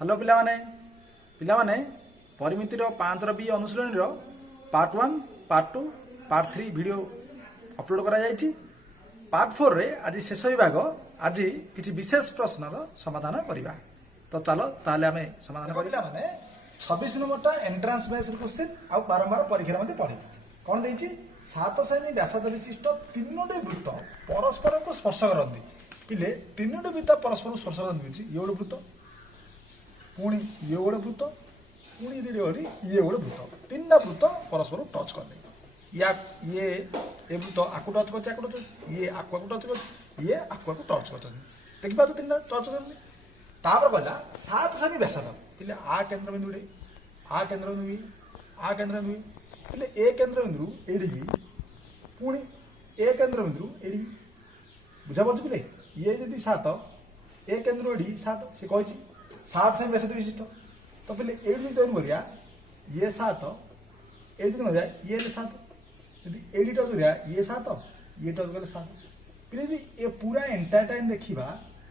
Hello पिलामाने पिलामाने परिमितिर 5 बी अनुशीलन part 1 part 2 part 3 video upload करा जायछि। पार्ट 4 रे आज शेष विभाग आज किछि विशेष प्रश्नर समाधान करिबा। तो चलो ताले आमे समाधान करिला माने 26 नंबरटा एंट्रांस बेस्ड क्वेश्चन आ बारंबार परीक्षा मध्ये पढे कोन देछि 7 सेमी व्यासार्ध विशिष्ट तीनोटी वृत्त परस्पर को स्पर्श करନ୍ତି पिले तीनोटी वृत्त परस्पर स्पर्श करନ୍ତି ये गोटे वृत्त पुणी ये गोटे वृत्त पुणी ये गोटे वृत्त तीन वृत्त परस्पर टच कर या ये वृत्त आपको टच कर ये आपको टच कर ये आपको टच कर देखि पाछु तीन टच कर कहला 7 सेमी व्यासार्ध पिले आ केंद्र बिंदु आ केंद्र बिंदु आ केंद्र बिंदु पिले ए केंद्र बिंदु एडी पुणी ए केंद्र बिंदु एडी बुझा पड़छ पिले ये यदि 7 ए केंद्र एडी 7 से कहिछि 7 सेमी व्यासार्ध विशिष्ट तो पहले एडी जॉइन करिया ये 7 एडी न जाए ये 7 यदि एडी टच करिया ये 7 ये टच कले 7 पहले यदि ये पूरा एंटायर टाइम देखिबा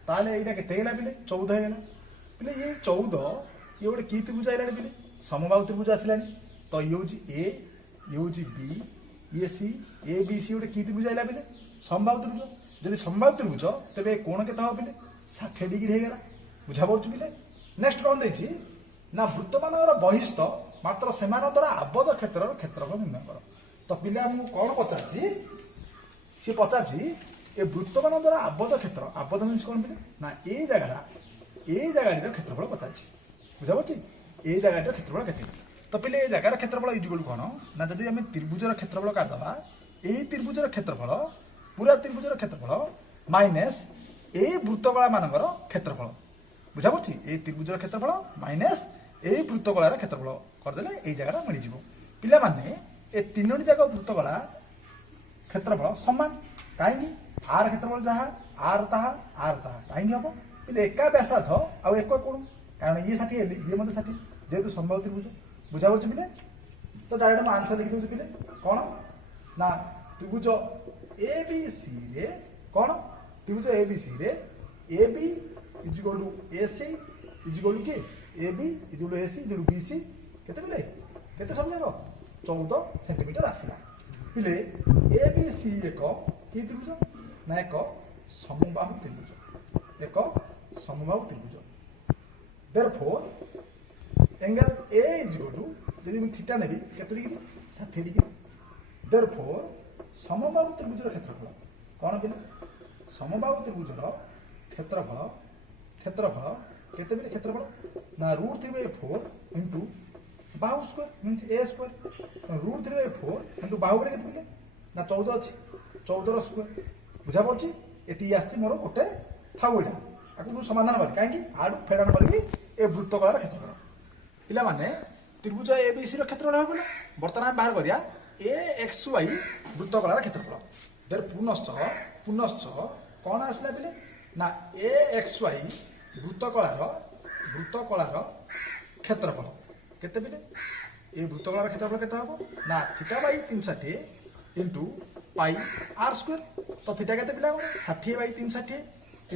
ताले एटा केते गेला पहले 14 हेला पहले ये 14 ये गोटे की त्रिभुज आइला पहले समबाहु त्रिभुज आसिलानी तो ये होची ए ये होची बी ये सी ए बी सी गोटे की त्रिभुज आइला पहले समबाहु त्रिभुज यदि समबाहु त्रिभुज तबे कोण केता हो पहले 60 डिग्री हेगला बुझा पड़छ पहले नेक्स्ट कौन देछि ना वृत्त मानकर बहिस्थ मात्र सेमान द्वारा आबद्ध क्षेत्रर क्षेत्रफल निर्णय कर तो पिला हम कौन पचारछि सी पचारछि ए वृत्त मान द्वारा आबद्ध क्षेत्र आबद्ध मीन्स कौन पिले ना ए जगार क्षेत्रफल पचारछि बुझा पड़छि ए जगार क्षेत्रफल केते तो पिले ए जगार क्षेत्रफल इक्वल कौन ना जदि हम त्रिभुजर क्षेत्रफल काट दबा ए त्रिभुजर क्षेत्रफल पूरा त्रिभुजर क्षेत्रफल माइनस ए वृत्तकला मानकर क्षेत्रफल बुझा पड़छि ए त्रिभुजर क्षेत्रफल माइनस ए वृत्तकलार क्षेत्रफल करदेले ए जगह मिल जिवो पिला माने ए तीनोटी जगह वृत्तकला क्षेत्रफल समान काहेकि आर क्षेत्रफल जहा आर ताहा काहेकि हबो पिले एका व्यासार्ध आ एक कोण कारण ये 60 हेले ये मते 60 जेतु समबाहु त्रिभुज बुझा पड़छि पिले तो डायरेक्ट हम आंसर लिखि दउ पिले कोन ना त्रिभुज ए बी सी रे कोन त्रिभुज ए बी सी रे A B is equal to AC is equal to के AB is equal to AC is equal to BC केते पिले केते सब जाको 14 सेंटीमीटर आसिला पिले ABC एक की त्रिभुज ना एक समबाहु त्रिभुज therefore angle A is equal to यदि मैं थीटा नेबी केते डिग्री 60 डिग्री देयरफॉर समबाहु त्रिभुजर क्षेत्रफल कोन पिले समबाहु त्रिभुजर क्षेत्रफल केते बिले क्षेत्रफल ना √3/4 into Bahu square means a square √3/4 into बाहु रे केते बिले ना 14 अछि 14 रो स्क्वायर बुझा पड़छि एति आछि मोर गोटे थाउडा आकु मु समाधान कर काहे कि आडू फेडान करबी ए वृत्तकलार क्षेत्रफल पिला माने त्रिभुज ABC रो क्षेत्रफल होबो वर्तमान बाहर करिया AXY वृत्तकलार क्षेत्रफल देर पुनश्च कोन आसला बिले ना AXY वृत्तकलार क्षेत्रफल केते बिले ए वृत्तकलार क्षेत्रफल केते हबो ना θ/360 इनटू पाई r स्क्वायर तो थीटा केते बिले 60/360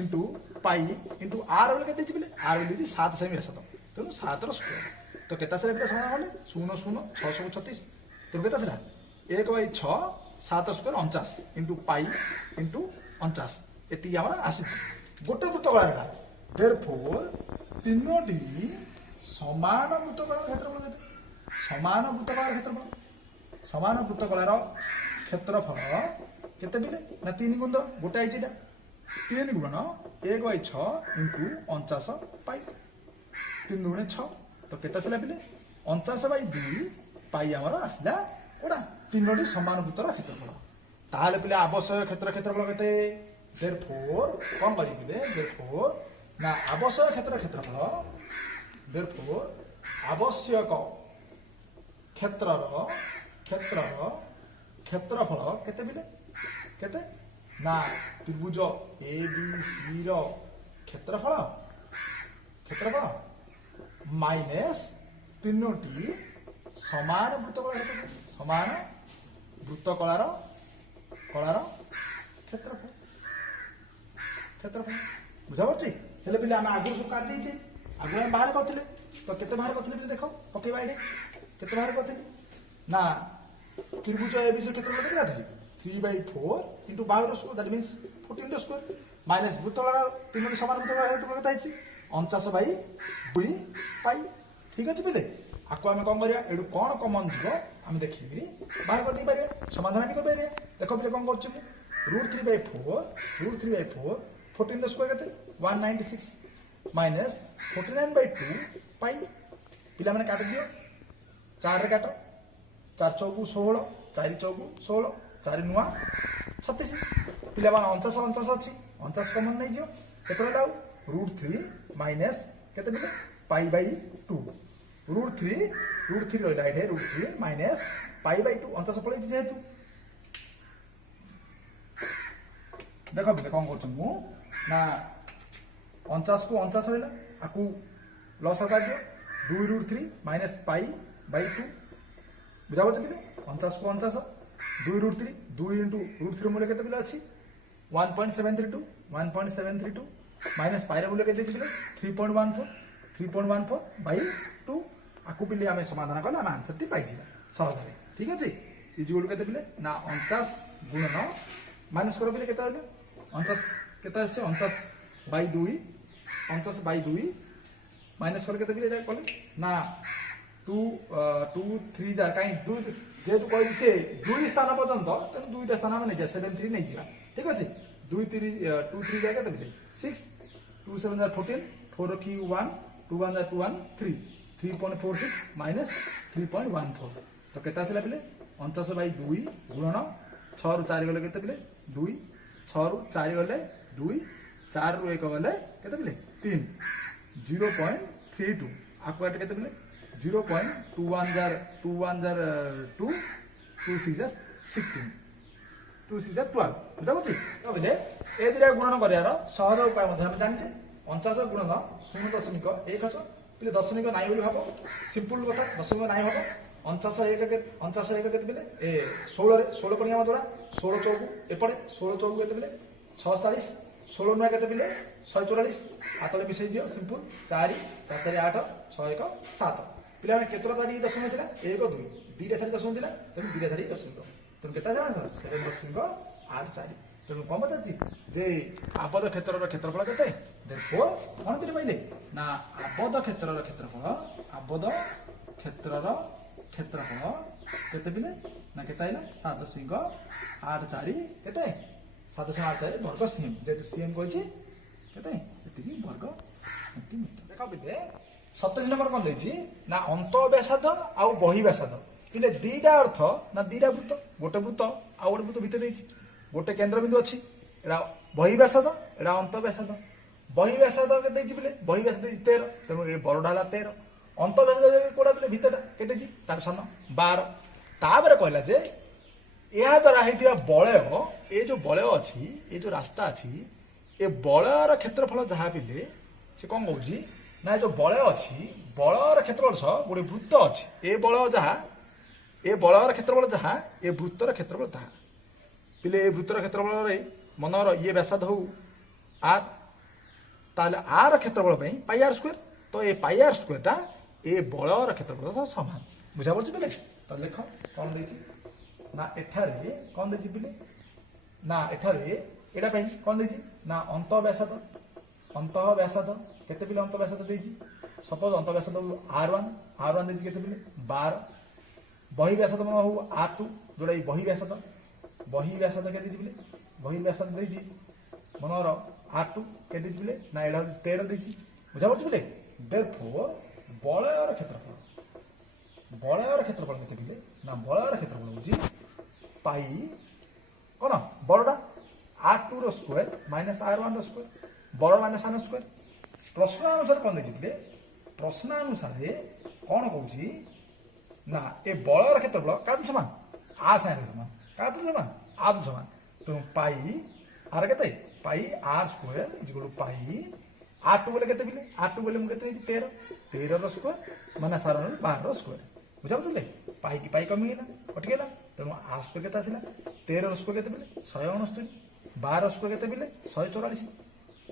इनटू पाई इनटू r बोले केते बिले r बोले 7 सेमी व्यासार्ध तेनु 7 रो स्क्वायर तो केता से बिले समाधान होले 0 0 636 तेनु केता सेला 1/6 7 स्क्वायर 49 इनटू पाई इनटू 49 एति हमरा आसी गोटे वृत्तकलार देयरफॉर तीनोटी समान वृत्तकलार क्षेत्रफल समान वृत्तकलार क्षेत्रफल केते बिले ना 3 गुण गोटे आइचिटा 3 गुण 1/6 इनटू 49 पाई 3 गुणे 6 तो केते आसला बिले 49/2 पाई हमर आसला ओडा तीनोटी समान वृत्तर क्षेत्रफल ताले पिले आवश्यक क्षेत्रफल केते देयरफॉर कौन करी पिले देयरफॉर ना आवश्यक क्षेत्रफल देयरफॉर आवश्यक क्षेत्रफल केते बिले केते ना त्रिभुज ABC रो क्षेत्रफल माइनस तीनोटी समान वृत्तकलार क्षेत्रफल बुझा पड़छि हेले पिले हम आगु सब काट देछि आगे हम बाहर करते तो केते बाहर करते देख पकेबा ये केते बाहर करते ना त्रिभुज एबीसी क्षेत्रफल केते राखिली 3/4 इंटू बाहर square that means 14 square minus भूतलर तीन समान भूतलर क्षेत्रफल केते आइछि 49/2 पाई ठीक अछि पिले आको आमे कोन करिया एडु कोन कॉमन जीव आमे देखिबी बाहर कर दी पारे समाधान भी कर पारे देखो पिले कोन करछु √3/4 14 स्क्वायर केते 196 माइनस 49/2 पाई पिला माने काट दियो 4 रे काट 4 चौकु 16 4 चौकु 16 4 नुआ 36 पिला मान 49 अछि 49 कॉमन नै जियो केते लाउ √3 माइनस केते पिले पाई/2 √3 रहिला एठे √3 माइनस पाई/2 49 पळै जेहेतु देखो पिले कोन करछु मु ना 49 को 49 रहिला आकु लॉस हटा दियो 2 √3 माइनस पाई/2 बुझाबो पिले 49 को 49 2 √3 2 इंटू √3 मूल्य केते पिले अछि 1.732 माइनस पाई रे मूल्य केते पिले 3.14 आकु पिले आमे समाधान कला आमे आंसर टी पाइ जिला सहज रे ठीक अछि इजुअल केते पिले ना 49 गुणन माइनस करो पिले केते आले 49 केते आसे 49/2 माइनस कर केते पिले एटा कले ना 2 3 जार काई 2 जेतु कहि से 2 स्थान पर्यंत तन 2 टा स्थान माने जे 7 3 नै जिला ठीक अछि 2 3 2 3 जार केते पिले 6 2 7 जार 14 4 की 1 2 1 जार 2 1 3 3.46 माइनस 3.14 तो केता आसला पिले 49/2 गुणन 6 रु 4 गले केते पिले 2 6 रु 4 गले 2 4 रु 1 गले केते पिले 3 0.32 आकुआट केते पिले 0.21 जार 2 2 6 जार 16 2 6 जार 12 बुझा बुझी तो बिले ए दिरा गुणन करियार सहज उपाय मध्ये हम जानिछे 49 गुणन 0.1 अछि पिले दशमिक नाइ बोली भाबो सिंपल कथा दशमिक नाइ भाबो 49 केते पिले ए 16 रे 16 कनिया द्वारा 16 चौकु एपडे 16 चौकु केते पिले 46 16 नुआ केते पिले 144 आतले मिसै दियो सिंपल 4 4 8 6 1 7 पिले हम केतरा तारी दशमिक थिला 1 2 2 थारी दशमिक थिला तम 2 थारी दशमिक तम केता जाना सर 7.84 तम कोन बतछि जे आबद्ध क्षेत्रर क्षेत्रफल केते देयरफॉर कोन तिले पाइले ना आबद्ध क्षेत्रर क्षेत्रफल केते पिले ना केता आइला 7.84 केते 7.84 वर्ग सीएम जेतु सीएम कहछि केते एतिकी वर्ग सेंटीमीटर देखा बिदे 27 नंबर कोन दैछि ना अंत व्यासार्ध आ बहि व्यासार्ध पिले दीटा अर्थ ना दीटा वृत्त गोटे वृत्त आ गोटे वृत्त भितर दैछि गोटे केंद्र बिंदु अछि एडा बहि व्यासार्ध एडा अंत व्यासार्ध बहि व्यासार्ध के दैछि पिले बहि व्यासार्ध 13 तनो ए बरडा हला 13 अंत व्यासार्ध कोडा पिले भितरटा के दैछि तार सान 12 ताबरे कहला जे या द्वारा हेतिया बलय ए जो बलय अछि ए जो रास्ता अछि ए बलयर क्षेत्रफल जहा पिले से कोन कहउछि ना जो बलय अछि बलयर क्षेत्रफल स गोटे वृत्त अछि ए बलय जहा ए बलयर क्षेत्रफल जहा ए वृत्तर क्षेत्रफल ताहा पिले ए वृत्तर क्षेत्रफल रे मनर ये व्यासार्ध हो आर ताले आर क्षेत्रफल पई पाई आर स्क्वायर तो ए पाई आर स्क्वायर टा ए बलयर क्षेत्रफल समान बुझा पड़छ पिले तो देखो कोन दैछि ना एठारे कोन दैछि पिले ना एठारे एडा पई कोन दैछि ना अंत व्यासार्ध केते पिले अंत व्यासार्ध दैछि सपोज अंत व्यासार्ध r1 दैछि केते पिले 12 बहि व्यासार्ध मन हो r2 जोडा बहि व्यासार्ध के दैछि पिले बहि व्यासार्ध दैछि मनर r2 के दैछि पिले ना एडा 13 दैछि बुझा पड़छ पिले देयरफॉर बलयर क्षेत्रफल केते पिले ना बलयर क्षेत्रफल होछि पाई कोन बड़डा r2 रो स्क्वायर माइनस r1 रो स्क्वायर बड़ माइनस r स्क्वायर प्रश्न अनुसार कोन दैछि पिले प्रश्न अनुसार कोन कहउछि ना ए बलयर क्षेत्रफल कादु समान आ साइन समान कादु समान आदु समान तो पाई आर केते pi r square equal to pi r2 बोले केते पिले r2 बोले हम केते 13 रो स्क्वायर माइनस r1 12 रो स्क्वायर बुझा पड़ले पाई की पाई कमी गेला कटि गेला तेणु r स्क्वायर केते आसिला 13 रो स्क्वायर केते पिले 169 12 स्क्वायर केते पिले 144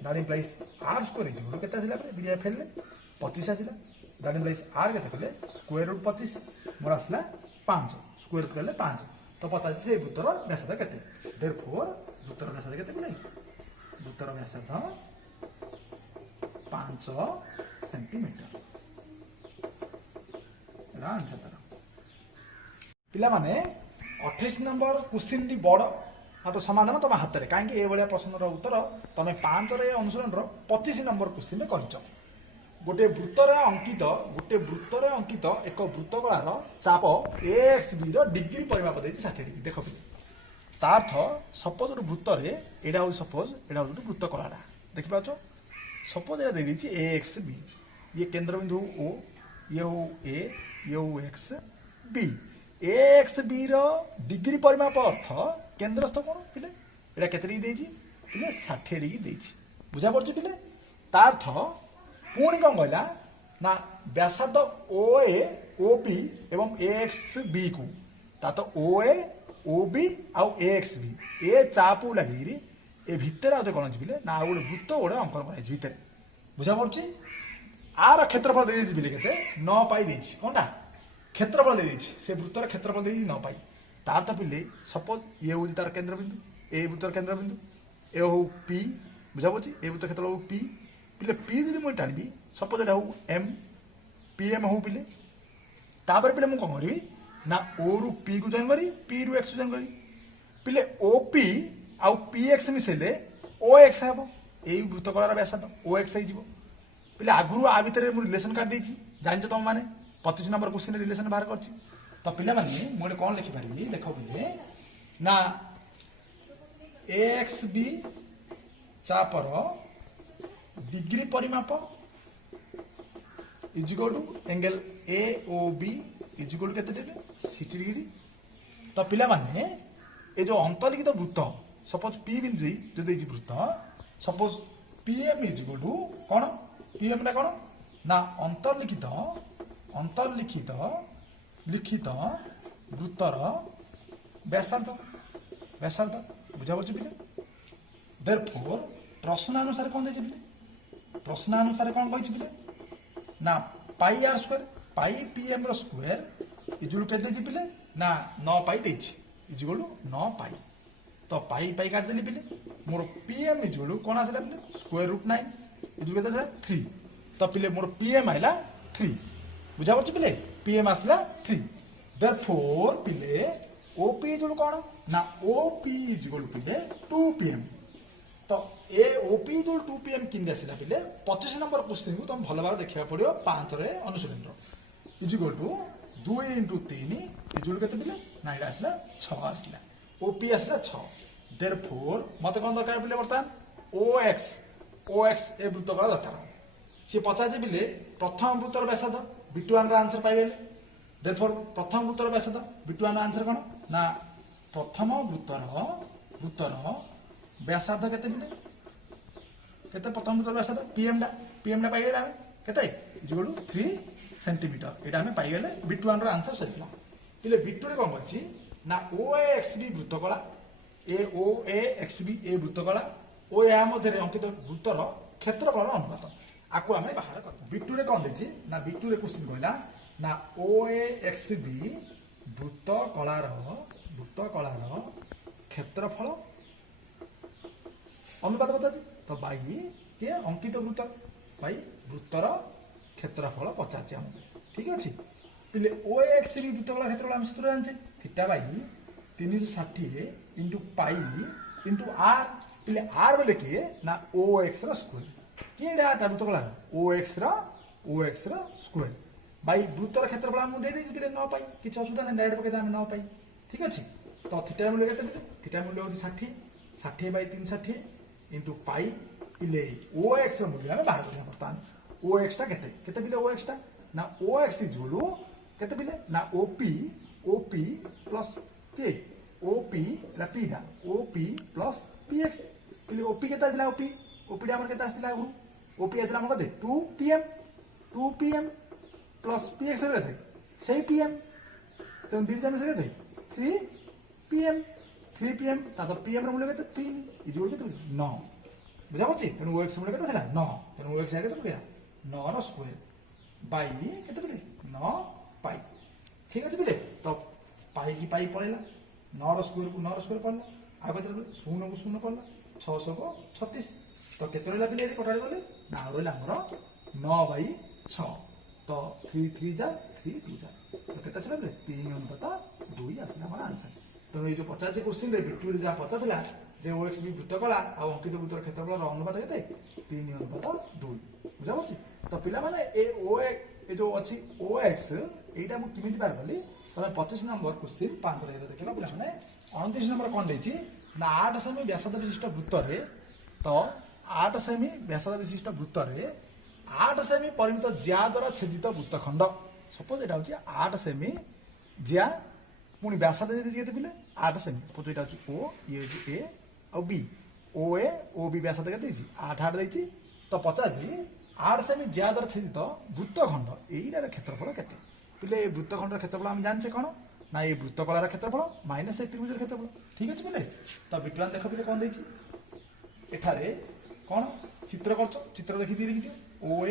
that implies r square equal केते आसिला पिले दिया फेलले 25 आसिला दैट इम्प्लाइज आर केते कले स्क्वायर रूट 25 मोर आसला 5 स्क्वायर रूट कले 5 तो पचार से वृत्तर व्यासार्ध केते देयरफॉर वृत्तर व्यासार्ध केते बोले वृत्तर व्यासार्ध 5 सेंटीमीटर आंसर तार पिला माने 28 नंबर क्वेश्चन टी बड़ हाँ तो समाधान तुम हाथ में कहीं ये प्रश्नर उत्तर तुम 5 अनुसरण 25 नंबर क्वेश्चन कर गोटे वृत्तरे अंकित एक वृत्तकलार चाप एक्स बी डिग्री परिमाप देती 60 डिग्री देख पे तार्थ सपोज गोटे वृत्तरे यहाँ हूँ सपोज यहाँ हूँ वृत्तकलाटा देखिपार सपोज यहाँ दे एक्स बी ये केन्द्रबिंदु ओ ये हूँ ए ये हूँ X B X B degree परिमाप अर्थ केन्द्रस्थ कौन पिले यहाँ केते डिग्री पिले 60 डिग्री बुझा पड़े पिले तार्थ पुणी कौन कहला ना व्यासार्ध ओ ए ओ बी एवं ए एक्स बी को तो ओ ए ओ बी आउ ए एक्स बी ए चापू लगे ए भितर आते कौन पिले ना गोटे वृत्त गोटे अंकन कर भितर बुझा पड़े आर क्षेत्रफल दे के 9 पाई कौनटा क्षेत्रफल दे से वृत्तर क्षेत्रफल दे 9 पाई तार तो पिले सपोज ये हूँ तार केन्द्रबिंदु ए वृत्तर केन्द्रबिंदु ए हूँ पी बुझा पड़े ए वृत्त क्षेत्र हूँ पी पिले पी जी मुझे टाणी सपोज एटा हूँ एम पी एम हूँ पिले तापर पिले मुझे कौन करी ना ओ रु पी को जॉइन करी पी रु एक्स जॉइन करी पिले ओ पी आउ पी एक्स मिसेले ओ एक्स हे यही वृत्तकलार व्यासार्ध ओ एक्स हो पिले आगु आ भितर मुझे रिलेसन काट देती जान तुम मैंने 25 नंबर क्वेश्चन रिलेसन बाहर कर तो पिला माने मुझे कौन लिखिपारि देख पिले ना एक्स बी चापर डिग्री परिमाप equal to angle A O B equal to केते 60 डिग्री तो पिला माने ये जो अंतर्लिखित वृत्त सपोज पी बिंदु जो देजी वृत्त सपोज पीएम इजिकल टू कौन पीएम टा कौन ना अंतर्लिखित लिखित वृत्तर व्यासार्ध बुझा पड़े पिले देयरफॉर प्रश्नानुसार कौन देछि पिले प्रश्नानुसार कौन कही पिले ना पाई आर स्क्वायर पाई पीएम रो स्क्वायर इजुल के देछि पिले ना 9 पाई देछि इजुल 9 पाई तो पाई पाई काट देली पिले मोर पीएम इजुल कौन आसला पिले स्क्वायर रूट 9 इजुल के 3 तो पिले मोर पीएम आइला 3 बुझा पड़े पिले पीएम आसला 3 देयरफॉर पिले ओपी इजुल कौन ना ओपी इजुल पिले 2 पीएम तो ए ओपी जो 2 पीएम किंद आसला पिले 25 नंबर क्वेश्चन को तुम भल भाव देखा पड़ो 5 अनुशीलन इजिकल टू 2 इंटू 3 इजुल के पिले ना ये आसला 6 आसला ओपी आसला 6 देयरफॉर मत कौन दरकार पिले बर्तमान ओ एक्स ए वृत्तकला दरकार सी पचास पिले प्रथम वृत्तर व्यासार्ध बिटुआन आंसर पाइबे देयरफॉर प्रथम वृत्तर व्यासार्ध बिटुआन आंसर कौन ना प्रथम वृत्तर व्यासार्ध केते पिले केते प्रथम वृत्तर व्यासार्ध पीएम टा पाइगले आमे केते इक्वल टू 3 सेंटीमीटर एटा आमे पाइगले बिटुआन रो आंसर सरीला पिले बिटु रे कोन अछि ना ओएक्सबी वृत्तकला ओएक्सबी ए वृत्तकला ओ या मध्ये अंकित वृत्तर क्षेत्रफल अनुपात आकु आमे बाहर कर बिटु रे कोन देछि ना बिटु रे क्वेश्चन कहला ना ओएक्सबी वृत्तकलार क्षेत्रफल अनुपात बता तो बाई ये अंकित वृत्त बाई वृत्तर क्षेत्रफल पचार आम ठीक अच्छे पिले ओएक्स भी वृत्तकला क्षेत्रफल आम सूत्र जानचे theta by 360 into pi into r पिले आर बोले किए ना ओएक्स स्क्वायर किए वृत्तकला ओएक्स स्क्वायर बाई वृत्तर क्षेत्रफल आम दे देछि पिले 9 पाई किछ असुविधा नहीं डायरेक्ट पके 9 पाई ठीक अच्छे तो थीटा मूल्य केते थीटा मूल्य होछि 60 बाई 360 इंटू पाई पिले ओएक्स मूल्य आम बाहर करिया बर्तमान ओएक्स टा केते पिले ओएक्स टा ना ओएक्स इजुल केते पिले ना ओपी प्लस पी ओपी ला पी दा ओपी प्लस पीएक्स पिले ओपी केते आइला ओपी टा हमर केते आस्तिला ओपी आइला हमर केते 2 पीएम प्लस पीएक्स केते सही पीएम तो दिन जाने से केते 3 पीएम ता तो पीएम रो मूल्य केते 3 इजुल केते 9 बुझा पड़े तेणु ओएक्स मूल्य केते 9 तेणु ओएक्स केते पकेया 9 रो स्क्वायर बाई केते पिले 9 पाई ठीक अछि पिले तो पाई की पाई पड़ेला 9 रो स्क्वायर को 9 रो स्क्वायर पड़ला आ केते पिले 0 को 0 पड़ला 600 को 36 तो केते रहला पिले एठी कटाडी गले ना रहला हमर 9 बाई 6 तो 3 3 जा 3 2 जा तो केते छला पिले 3 अनुपात 2 आसला हमर आंसर तो ये जो 50 क्वेश्चन रे बिट्टू जा पचाथला जे ओएक्स बी वृत्तकला आ अंकित वृत्तर क्षेत्रफल अनुपात केते 3 अनुपात 2 बुझा पछि तो पिला माने ए ओ ए जो अछि ओएक्स एटा मु किमिति पार बोली तमे 25 नंबर क्वेश्चन 5 रे देखला पिला माने 29 नंबर कोन देछि ना 8 सेमी व्यासार्ध विशिष्ट वृत्त रे तो 8 सेमी व्यासार्ध विशिष्ट वृत्त रे 8 सेमी परिमित ज्या द्वारा छेदित वृत्तखंड सपोज एटा होछि 8 सेमी ज्या पुनी व्यासार्ध देछि केते पिले 8 सेमी सपोज एटा होछि ओ ये होछि ए और बी ओ ए ओ बी व्यासार्ध केते देछि 8 8 देछि तो 50 8 सेमी ज्या द्वारा छेदित वृत्तखंड एइरार क्षेत्रफल केते पिले ए वृत्तखंडर क्षेत्रफल हम जानछे कोन ना ए वृत्तकलार क्षेत्रफल माइनस ए त्रिभुजर क्षेत्रफल ठीक अछि पिले तो विज्ञान देख पिले कोन देछि एठारे कोन चित्र करछ चित्र देखि दियो ओ ए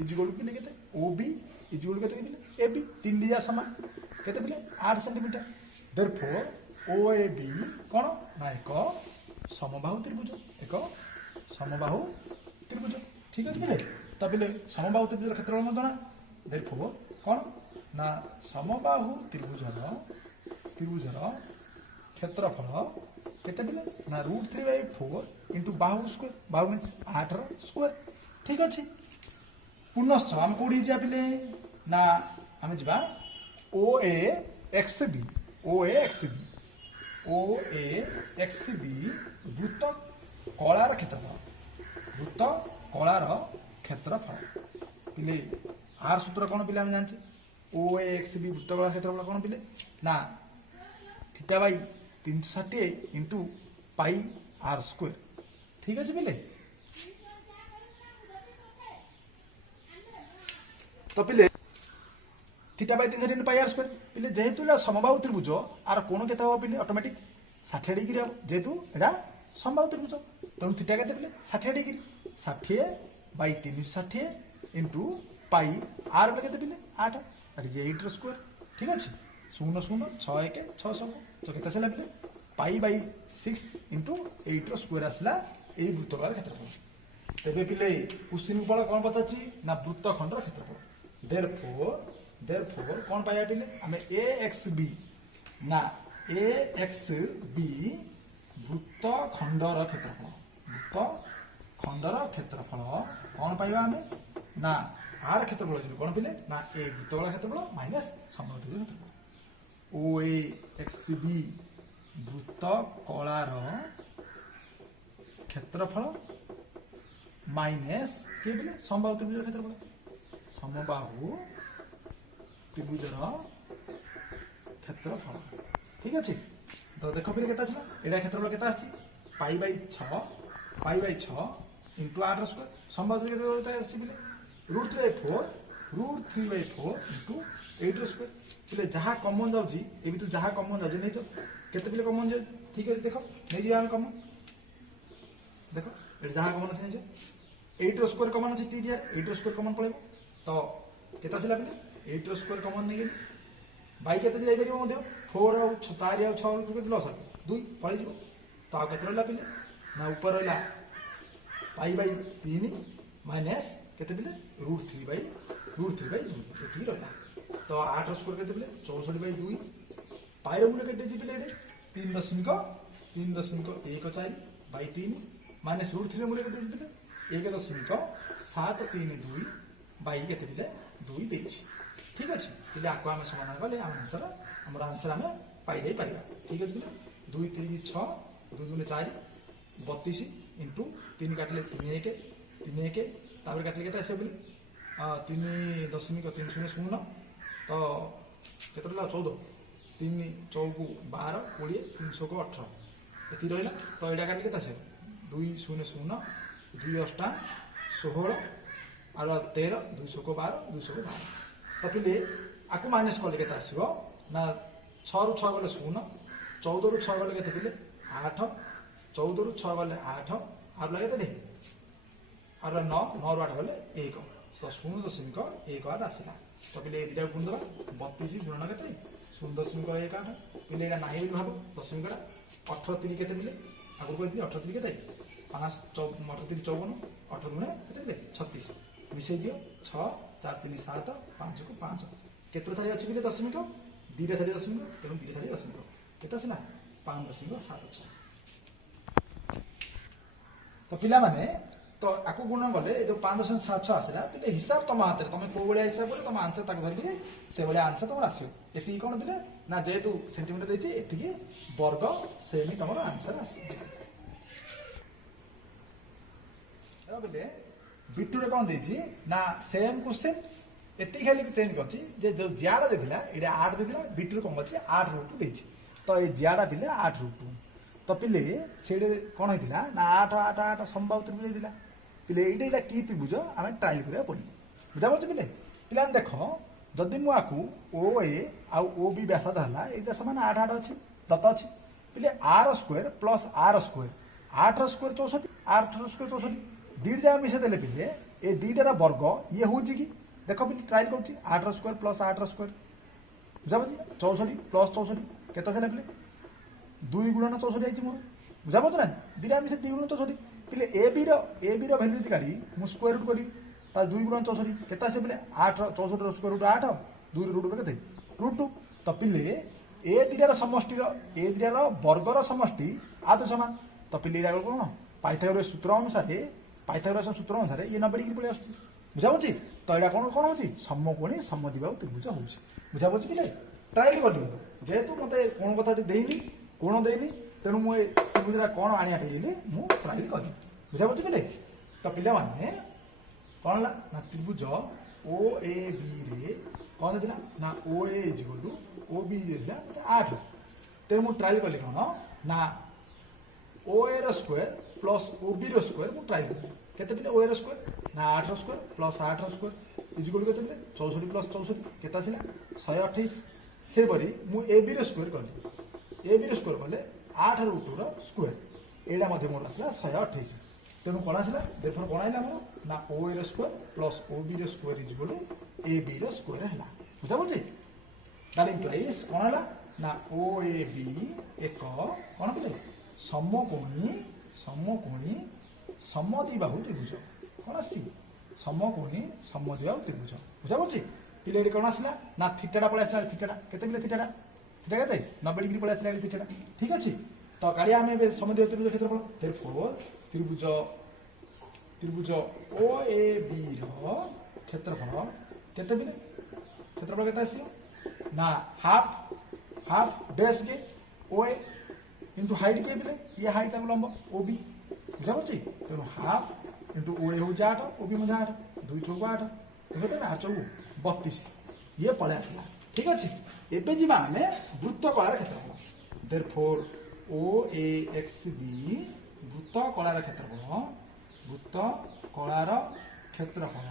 इक्वल टू पिले केते ओ बी इक्वल केते पिले ए बी तीन दिया समान केते पिले 8 centimetre therefore O A B कोन ना एक समबाहु त्रिभुज एक समबाहु त्रिभुज ठीक अछि पिले तो पिले समबाहु त्रिभुजर क्षेत्रफल म जाना देयरफॉर कोन ना समबाहु त्रिभुजर क्षेत्रफल केते पिले ना √3/4 इनटू बाहु स्क्वायर बाहु मींस 8 रो स्क्वायर ठीक अछि पुनश्च हम कोडी जा पिले ना हम जबा ओ ए एक्स बी वृत्त कलार क्षेत्रफल पिले आर सूत्र कोन पिले हम जानछे ओ ए एक्स बी वृत्त कलार क्षेत्रफल कोन पिले ना theta by 360 into pi r square ठीक अछि पिले तो पिले theta by 360 into pi r square पिले जेहेतु एला समबाहु त्रिभुज आर कोण केते हो पिले ऑटोमेटिक 60 डिग्री हो जेहेतु एला समबाहु त्रिभुज तनु थीटा केते पिले 60 degree 60 by 360 into pi r पे केते पिले 8 दैट इज 8 रो स्क्वायर ठीक अछि 0 0 6 1 600 तो केते सला पिले पाई बाई 6 इनटू 8 रो स्क्वायर आसला ए वृत्तकार क्षेत्रफल तेबे पिले क्वेश्चन पळ कोन पचाछि ना वृत्तखंडर क्षेत्रफल देयरफॉर कोन पाया पिले हमें ए एक्स बी ना ए एक्स बी वृत्तखंडर क्षेत्रफल कोन पाइबा हमें ना आर क्षेत्रफल जो कोन पिले ना ए वृत्तकला क्षेत्रफल माइनस समबाहु क्षेत्रफल ओ ए एक्स बी वृत्तकलार क्षेत्रफल माइनस के पिले समबाहु त्रिभुजर क्षेत्रफल समबाहु त्रिभुजर क्षेत्रफल ठीक अछि तो देखो पिले केता छला एडा क्षेत्रफल केता आछि पाई बाई 6 इनटू 8 स्क्वायर समबाहु त्रिभुजर केता आछि पिले √3/4 इनटू 8 स्क्वायर पिले जहा कॉमन जाउची ए भी तो जहा कॉमन जाउची नै तो केते पिले कॉमन जे ठीक अछि देखो नै जिबा हम कॉमन देखो ए जहा कॉमन अछि नै जे 8 स्क्वायर कॉमन अछि टी दिया 8 स्क्वायर कॉमन पळेबो तो केता छला पिले 8 स्क्वायर कॉमन नै गेली बाई केते जाई परिबो मध्य 4 और 4 और 6 केते लॉस 2 पळि जिवो तो आ केते रहला पिले ना ऊपर रहला पाई बाई 3 माइनस केते पिले √3/2 ठीक रहला तो 8 स्क्वायर केते पिले 64/2 पाई रो मूल्य केते जी पिले 3.14 बाई 3 माइनस √3 मूल्य केते जी पिले 1.732 बाई केते दिले 2 देछि ठीक अछि पिले आको हम समाधान करले हमर आंसर हम पाई जाई परिबा ठीक अछि पिले 2 3 6 2 2 4 32 इनटू 3 काटले 3 1 तापर काटले केते आसे पिले 3.300 तो केते रहला 14 3 चौकु 12 20 300 को 18 एति रहला तो एडा काटले केते आसे 2 0 0 2 8 16 और 13 200 को 12 200 को 12 तो पिले आकु माइनस कले केते आसीबो ना 6 रु 6 गले 0 14 रु 6 गले केते पिले 8 14 रु 6 गले 8 और लगे तो दे और 9 9 रु 8 गले 1 तो 0.18 आसला तो पे दुटा गुण दबा 32 गुणन के 0.18 पे यहाँ ना भाव दशमिकटा 18 3 के आगुरी कहती 18 3 के 5 18 3 54 18 गुणे के 36 मिसई दियो 6 4 3 7 5 को 5 केतरा थाली अच्छी पे दशमिक दुटा थाली दशमिक तेणु दुटा थाली दशमिक केत आसला 5.76 तो पिला माने तो आपको गुण गले जो 5.76 आसला पे हिसाब तुम हाथ में तुम कौ भाया हिसाब कर तुम आंसर तक धरिकी से भाया आंसर तुम आस ये कौन पे ना जेहेतु सेंटीमीटर देती वर्ग सेमी तुम आंसर आस बोले बिटू कौन देती ना सेम क्वेश्चन एति खाली चेंज कर जो जियाड़ा देता ये 8 देता बिटू कौन अच्छे 8 √2 देती तो ये जियाड़ा पिले 8 √2 तो पिले से कौन होता ना 8 8 8 संभाव त्रिभुज होता पिले ये कि त्रिभुज आम ट्राएल करा पड़े बुझा पड़े पिले पिला देख जदि मुझे ओ ए आउ ओ बी व्यासाद है ये सामान 8 8 अच्छी दत्त अच्छी पिले r square plus r square 8 square 64 8 square 64 दुईट जगह मिसेदेले पिले ये दुईटार वर्ग ये हूँ कि देख पिले ट्राएल कर 8 स्क्वायर प्लस 8 स्क्वायर बुझा पड़ी 64 प्लस 64 केता पिले 2 गुणन 64 आई मोर बुझा पड़े ना दुईटा मिसे 2 गुणन 64 पिले ए बी भैल्यू काढ़ी मुझे स्क्वायर रूट करी 2 गुणन 64 केता से पिले 8 64 स्क्वायर रूट 8 2 रूट के √2 तो पिले ए दुईटार समष्टिर ए दुईटार वर्गर समष्टि आ तो समान तो पिले कौन पाइथागोरस सूत्र अनुसार ये 90 डिग्री पड़े बुझा पड़ी तो यहाँ कौन कौन हो समकोणी समद्विबाहु त्रिभुज हो बुझा पड़ी पिले ट्राएल कर जेहेतु मत कौन कथा देनी कोण देनी तेणु मुझे त्रिभुजा कौन आने मुझे ट्राएल कर बुझा पड़ी पिले तो पिला माने कौन ना त्रिभुज ओ ए बी रे कौन देता ना ओ ए इक्वल ओ बी देता 8 तेणु मुझे ट्राएल कली कौन ना O A square plus O B square मुझे ट्राएल कली केते पिले ओ ए स्क्वायर ना 8 स्क्वायर प्लस 8 स्क्वायर इक्वल केते पिले 64 प्लस 64 केता आसिला 128 से परी मु ए बी स्क्वायर कली ए बी स्क्वायर कले 8 √2 स्क्वायर एटा मध्ये मोर आसला 128 तेणु कौन आसला देफर कौन आइला मोर ना O A square plus O B square equal A B square है बुझा पड़े दैट इंप्लाइज कौन है ना ओ ए बी एक कौन पिले समकोणी समद्विबाहु त्रिभुज कौन आस समकोणी समद्विबाहु त्रिभुज बुझा पड़े पिले कौन आसला ना थीटाटा पड़े आसला थीटाटा केते पिले थीटाटा थीटा केते 90 डिग्री पड़े आसला थीटाटा ठीक अच्छे तो काढ़िया आम समद्विबाहु त्रिभुज क्षेत्रफल देयरफॉर त्रिभुज ओ ए बी क्षेत्रफल केते पिले क्षेत्रफल केते आसी ना हाफ बेस के ओ ए इंटू हाइट के पिले ये हाइट आम लंब ओ बी बुझा पड़ी तेणु हाफ इंटू ओ ए हूँ 8 ओ बी मुझे 8 2 चौक 8 देखते ना 8 चौक 32 ये पड़े आसला ठीक अच्छे एवं जी आम वृत्त कलार क्षेत्रफल therefore O A X B वृत्त कलार क्षेत्रफल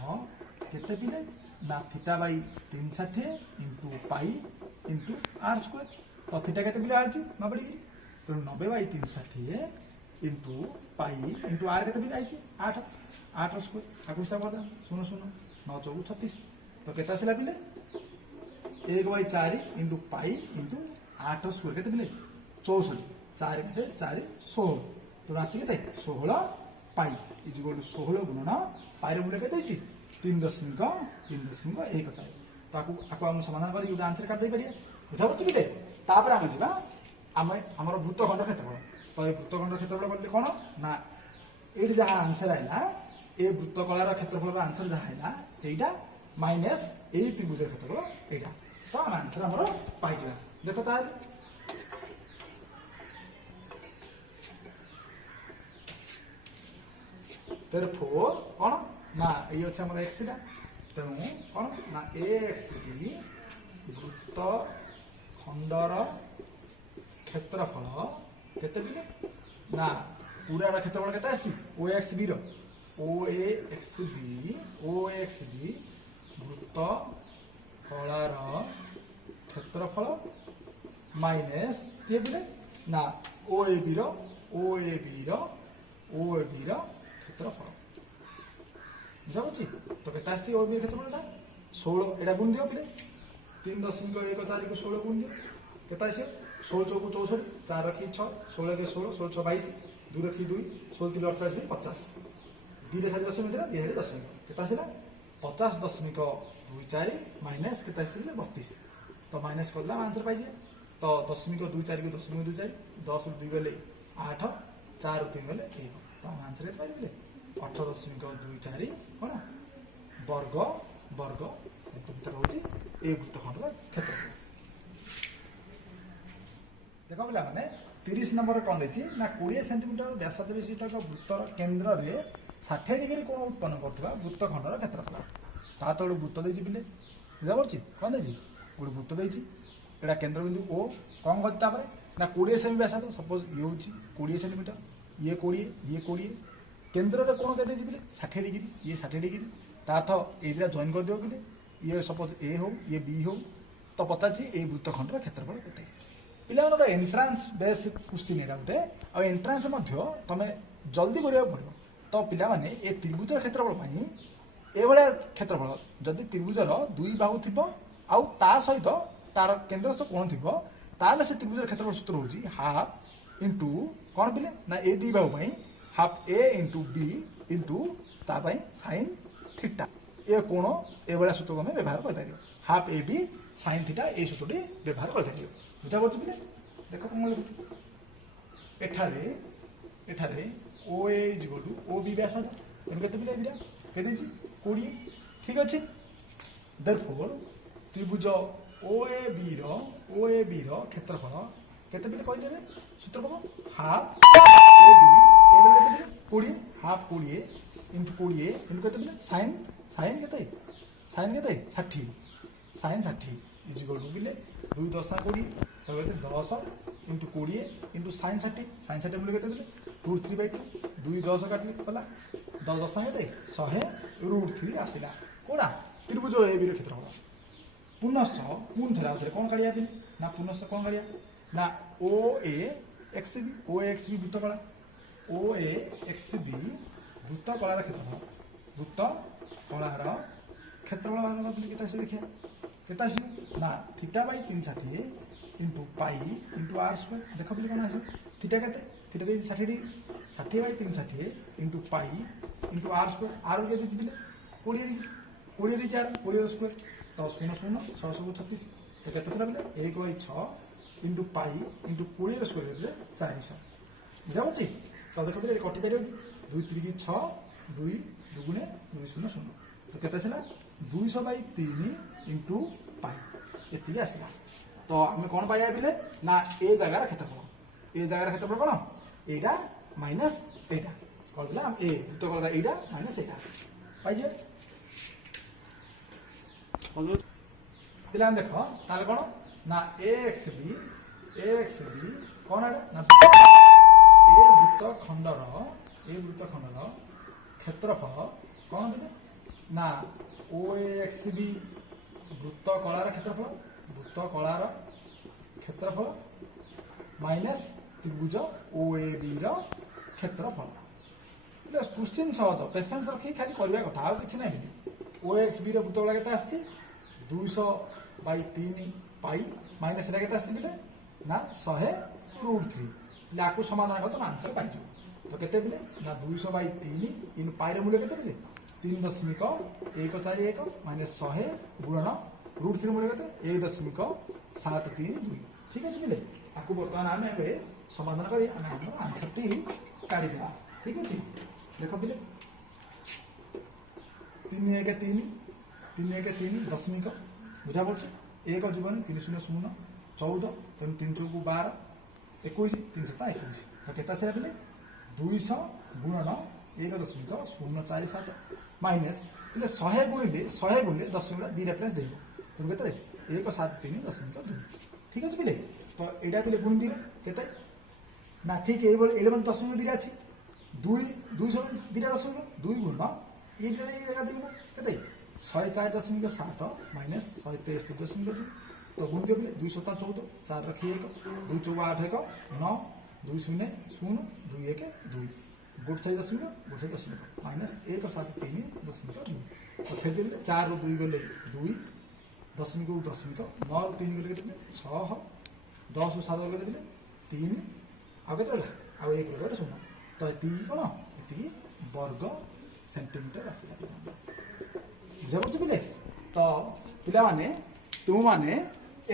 केते पिले ना theta by 360 into pi into r square तो थीटा केते पिले आइछि 90 डिग्री तो 90 by 360 into pi into r केते पिले आइछि 8 स्क्वायर आकु हिसाब करदा 0 0 9 4 36 तो केते आसिला पिले 1 by 4 into pi into 8 square केते पिले 64 4 के 4 16 तो राशि केते 16 पाई इक्वल टू 16 गुणन पाई रे मूल्य केते दैछि 3.1 तो आपको आम समाधान कर गोटे आंसर काट पारे बुझा पड़े पिले तापर आम जा आम वृत्तखंड क्षेत्रफल तो ये वृत्तखंड क्षेत्रफल बोले कौन ना ये जहाँ आंसर आईला ये वृत्तकलार क्षेत्रफल आंसर जहाँ आईला यहाँ माइनस यही त्रिभुज क्षेत्रफल यहाँ तो आम आंसर आम पाई देख ताल देयरफॉर कौन ना ये अच्छे आम एक्स तेणु कौन ना ए एक्स बी वृत्त खंडर क्षेत्रफल केते पिले ना पूरा क्षेत्रफल केते आसी ओ एक्स बी वृत्त कलार क्षेत्रफल माइनस ये पिले ना ओ ए बी क्षेत्रफल ବୁଝାପଡ଼ୁଛି। ତ କେତେ ଆସିଛି ଓ ବିର କ୍ଷେତ୍ରଫଳଟା 16 ଏଇଟା ଗୁଣି ଦିଅ ପିଲେ 3.14 କୁ 16 ଗୁଣି ଦିଅ କେତେ ଆସିବ 16 ଚଉକୁ 64 4 ରଖି 6 16 କେ 16 16 6 22 2 ରଖି 2 16 3 48 50 2 ରେ 0.5 ଥିଲା 2 ରେ 0.5 କେତେ ଆସିଲା 50.24 ମାଇନସ୍ କେତେ ଆସିଲେ 32 ତ ମାଇନସ୍ କରିଦେଲା ଆନ୍ସର ପାଇଯିବେ। ତ 0.24 କୁ 0.24 10 ରୁ 2 ଗଲେ 8 4 ରୁ 3 ଗଲେ 1 ତ ଆନ୍ସର ପାଇଲେ 18.24 କ'ଣ ବର୍ଗ ବର୍ଗ ସେଣ୍ଟିମିଟର ହେଉଛି এই ବୃତ୍ତଖଣ୍ଡର କ୍ଷେତ୍ରଫଳ। ଦେଖ ପିଲାମାନେ 30 ନମ୍ବରରେ କ'ଣ ଦେଇଛି ନା 20 ସେଣ୍ଟିମିଟର ବ୍ୟାସାର୍ଧ ବିଶିଷ୍ଟ ଏକ ବୃତ୍ତର କେନ୍ଦ୍ରରେ 60 ଡିଗ୍ରୀ କୋଣ ଉତ୍ପନ୍ନ କରୁଥିବା ବୃତ୍ତଖଣ୍ଡର କ୍ଷେତ୍ରଫଳ। ତା ତଳୁ ବୃତ୍ତ ଦେଇଛି ପିଲେ ବୁଝାପଡ଼ୁଛି କ'ଣ ଦେଇଛି ଗୋଟେ ବୃତ୍ତ ଦେଇଛି ଏଇଟା କେନ୍ଦ୍ରବିନ୍ଦୁ ଓ କ'ଣ କରିଛି ତାପରେ ନା 20 ସେମି ବ୍ୟାସାର୍ଧ ସପୋଜ ଇଏ ହେଉଛି 20 ସେଣ୍ଟିମିଟର ଇଏ 20 କେନ୍ଦ୍ରରେ କୋଣ କେତେ ଦେଇଛି ପିଲେ 60 ଡିଗ୍ରୀ ଇଏ 60 ଡିଗ୍ରୀ ତା ତ ଏଇ ଦୁଇଟା ଜଏନ୍ କରିଦେବ ପିଲେ ଇଏ ସପୋଜ ଏ ହଉ ଇଏ ବି ହଉ ତ ପଚାରିଛି ଏଇ ବୃତ୍ତଖଣ୍ଡର କ୍ଷେତ୍ରଫଳ କେତେ। ପିଲାମାନେ ଗୋଟେ ଏଣ୍ଟ୍ରାନ୍ସ ବେସ୍ କ୍ୱେଶ୍ଚିନ୍ ଏଇଟା ଗୋଟେ ଆଉ ଏଣ୍ଟ୍ରାନ୍ସ ମଧ୍ୟ ତମେ ଜଲ୍ଦି କରିବାକୁ ପଡ଼ିବ। ତ ପିଲାମାନେ ଏ ତ୍ରିଭୁଜର କ୍ଷେତ୍ରଫଳ ପାଇଁ ଏଭଳିଆ କ୍ଷେତ୍ରଫଳ ଯଦି ତ୍ରିଭୁଜର ଦୁଇ ବାହୁ ଥିବ ଆଉ ତା ସହିତ ତାର କେନ୍ଦ୍ରସ୍ଥ କୋଣ ଥିବ ତାହେଲେ ସେ ତ୍ରିଭୁଜର କ୍ଷେତ୍ରଫଳ ସୂତ୍ର ହେଉଛି ହାଫ୍ ଇଣ୍ଟୁ କ'ଣ ପିଲେ ନା ଏ ଦୁଇ ବାହୁ ପାଇଁ ହାଫ୍ ଏ ଇଣ୍ଟୁ ବି ଇଣ୍ଟୁ ତା ପାଇଁ ସାଇନ୍ ଥିଟା ଏ କୋଣ ଏଭଳିଆ ସୂତ୍ର ଆମେ ବ୍ୟବହାର କରିପାରିବ ହାଫ୍ ଏ ବି ସାଇନ୍ ଥିଟା এই ସୂତ୍ରଟି ବ୍ୟବହାର କରିପାରିବ ବୁଝାପଡ଼ୁଛି ପିଲେ। ଦେଖ କ'ଣ ଲେଖୁଛୁ ଏଠାରେ ଓ ଏ ଇଜିକଲୁ ଓ ବି ବ୍ୟାସାର୍ଧ ତେଣୁ କେତେ ପିଲା ଦିଟା କେତେ ଦେଇଛି 20 ଠିକ୍ ଅଛି। ଦେୟରଫୋର ତ୍ରିଭୁଜ ଓ ଏ ବିର କ୍ଷେତ୍ରଫଳ କେତେ ପିଲେ କହିଦେବେ ସୂତ୍ର କ'ଣ ହାଫ୍ ଏ ବି ଏ ବେଳେ କେତେ ପିଲେ 20 ହାଫ୍ 20 ଇଣ୍ଟୁ 20 ଇଣ୍ଟୁ କେତେ ପିଲେ ସାଇନ୍ କେତେ 60 ସାଇନ୍ 60 ଇଜିକଲୁ ପିଲେ 2 10 20 ତାପରେ 10 ଇଣ୍ଟୁ 20 ଇଣ୍ଟୁ ସାଇନ୍ 60 ମୂଲ୍ୟ କେତେ ପିଲେ √3/2 2 10 କାଟିଲେ ଗଲା 10 କେତେ 100 √3 ଆସିଲା କୋଉଟା ତ୍ରିଭୁଜ ଏ ବିର କ୍ଷେତ୍ରଫଳ। ପୁନଶ୍ଚ ପୁଣି ଥରେ ଆଉଥରେ କ'ଣ କାଢ଼ିବା ପିଲେ ନା ପୁନଶ୍ଚ କ'ଣ କାଢ଼ିବା ନା ଓ ଏ ଏକ୍ସ ବି ବୃତ୍ତକଳା ଓ ଏ ଏକ୍ସ ବି ବୃତ୍ତକଳାର କ୍ଷେତ୍ରଫଳ ବୃତ୍ତକଳାର କ୍ଷେତ୍ରଫଳ ବାହାର କରିଥିଲି କେତେ ଆସିବ ଦେଖିବା କେତେ ଆସିବ ନା θ/360 ଇଣ୍ଟୁ ପାଇ ଇଣ୍ଟୁ r ସ୍କୋୟାର ଦେଖ ପିଲେ କ'ଣ ଆସିବ ଥିଟା କେତେ ଥିଟା ଦେଇଛି 60 ଡିଗ୍ରୀ 60/360 ଇଣ୍ଟୁ ପାଇ ଇଣ୍ଟୁ r ସ୍କୋୟାର r କେତେ ଦେଇଛି ପିଲେ 20 ଡିଗ୍ରୀ 20 ଦେଇଛି r 20 ସ୍କୋୟାର ତ 0 0 6 36 ତ କେତେ ଥିଲା ପିଲେ 1/6 ଇଣ୍ଟୁ ପାଇ ଇଣ୍ଟୁ 20 ସ୍କୋୟାର ଦେଇଥିଲେ 400 ବୁଝାପଡ଼ୁଛି। ତ ଦେଖ ପିଲେ କଟିପାରିବ କି 2 3 6 2 2 2 0 0 ତ କେତେ ଆସିଲା 200/3 ଇଣ୍ଟୁ ପାଇ ଏତିକି ଆସିଲା। ତ ଆମେ କ'ଣ ପାଇବା ପିଲେ ନା ଏ ଜାଗାର କ୍ଷେତ୍ରଫଳ କ'ଣ ଏଇଟା ମାଇନସ୍ ଏଇଟା କରିଦେଲା ଏ ବୃତ୍ତକଳା ଏଇଟା ମାଇନସ୍ ଏଇଟା ପାଇଯିବେ। ପିଲାମାନେ ଦେଖ ତାହେଲେ କ'ଣ ନା ଏ ଏକ୍ସ ବି କ'ଣ ଏଇଟା ନା ଏ ବୃତ୍ତଖଣ୍ଡର କ୍ଷେତ୍ରଫଳ କ'ଣ ପିଲେ ନା ଓ ଏକ୍ସ ବି ବୃତ୍ତକଳାର କ୍ଷେତ୍ରଫଳ ମାଇନସ୍ ତ୍ରିଭୁଜ ଓ ଏ ବିର କ୍ଷେତ୍ରଫଳ। କ୍ୱେଶ୍ଚିନ୍ ସହଜ ପେସେନ୍ସ ରଖିକି ଖାଲି କରିବା କଥା ଆଉ କିଛି ନାହିଁ। ଓ ଏକ୍ସ ବିର ବୃତ୍ତକଳା କେତେ ଆସିଛି 200/3 ପାଇ ମାଇନସ୍ ଏଇଟା କେତେ ଆସିଛି ପିଲେ ନା 100 √3 ପିଲେ ଆକୁ ସମାଧାନ କଲେ ତମ ଆନ୍ସର ପାଇଯିବ। ତ କେତେ ପିଲେ ନା 200/3 ଇଣ୍ଟୁ ପାଇର ମୂଲ୍ୟ କେତେ ପିଲେ 3.141 ମାଇନସ୍ 100 ଗୁଣନ √3 ମୂଲ୍ୟ କେତେ 1.732 ଠିକ୍ ଅଛି ପିଲେ। ଆକୁ ବର୍ତ୍ତମାନ ଆମେ ଏବେ ସମାଧାନ କରି ଆମେ ଆମର ଆନ୍ସରଟି କାଢ଼ିଦେବା ଠିକ୍ ଅଛି। ଦେଖ ପିଲେ 3 1 3 ବୁଝାପଡ଼ୁଛି 1 ଜୀବନି 3 0 0 14 ତେଣୁ 3 ଚଉକୁ 12 21 3 7 21 ତ କେତେ ଆସିଲା ପିଲେ 200 ଗୁଣନ 1.047 ମାଇନସ୍ ପିଲେ 100 ଗୁଣିଲେ 10 ଦୁଇଟା ପ୍ଲେସ୍ ଦେଇବ ତେଣୁ କେତେ 173.2 ଠିକ୍ ଅଛି ପିଲେ। ତ ଏଇଟା ପିଲେ ଗୁଣି ଦିଅ କେତେ ନା ଠିକ୍ ଏଇଭଳି 11 ଦୁଇଟା ଅଛି 200 ଦୁଇଟା 2 ଗୁଣ ଇଏ ଦୁଇଟା ଜାଗା ଦେଇବ କେତେ 104.7 ମାଇନସ୍ 163.2 ତ ଗୁଣି ଦିଅ ପିଲେ 2 7 14 4 ରଖି 1 2 4 8 1 9 2 0 0 2 1 2 गुड साइज दशमिक माइनस 173.2 तो फेर देले 4 ରୁ 2 गले 2 दशमिक 9 ରୁ 3 गले केते 6 10 ରୁ 7 गले देले 3 आ केते रहला आ 1 गले 0 तो एती कोन एती वर्ग सेंटीमीटर आसी बुझा पड़छ पिले तो पिला माने तुम माने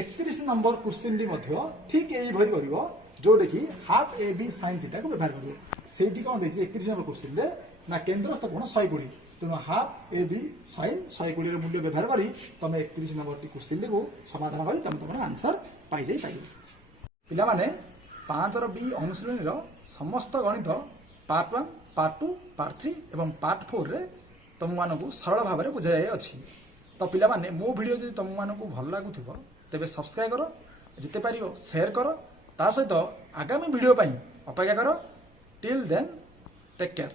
31 नंबर क्वेश्चन डी मध्य ठीक एई भरि करिवो जोडे कि half A B sin theta को व्यवहार करिवो सेठी कोन देछि 31 नंबर क्वेश्चन रे ना केंद्रस्थ कोण 120 तेणु हाफ ए बी sin 120 रे मूल्य व्यवहार करी तमे 31 नंबर टी क्वेश्चन को समाधान करी तमे तमर आंसर पाई जाई पाइबो पिला माने 5 रो बी अनुशीलनी रो समस्त गणित पार्ट 1 पार्ट 2 पार्ट 3 एवं पार्ट 4 रे तुम मानकु सरल भाव में बुझाई अछि तो पिला माने मो वीडियो जदि तुम मानकु भल लागुथिबो तेबे सब्सक्राइब करो जिते पारियो शेयर करो ता सहित आगामी वीडियो पई अपेक्षा करो टिल देन टेक केयर।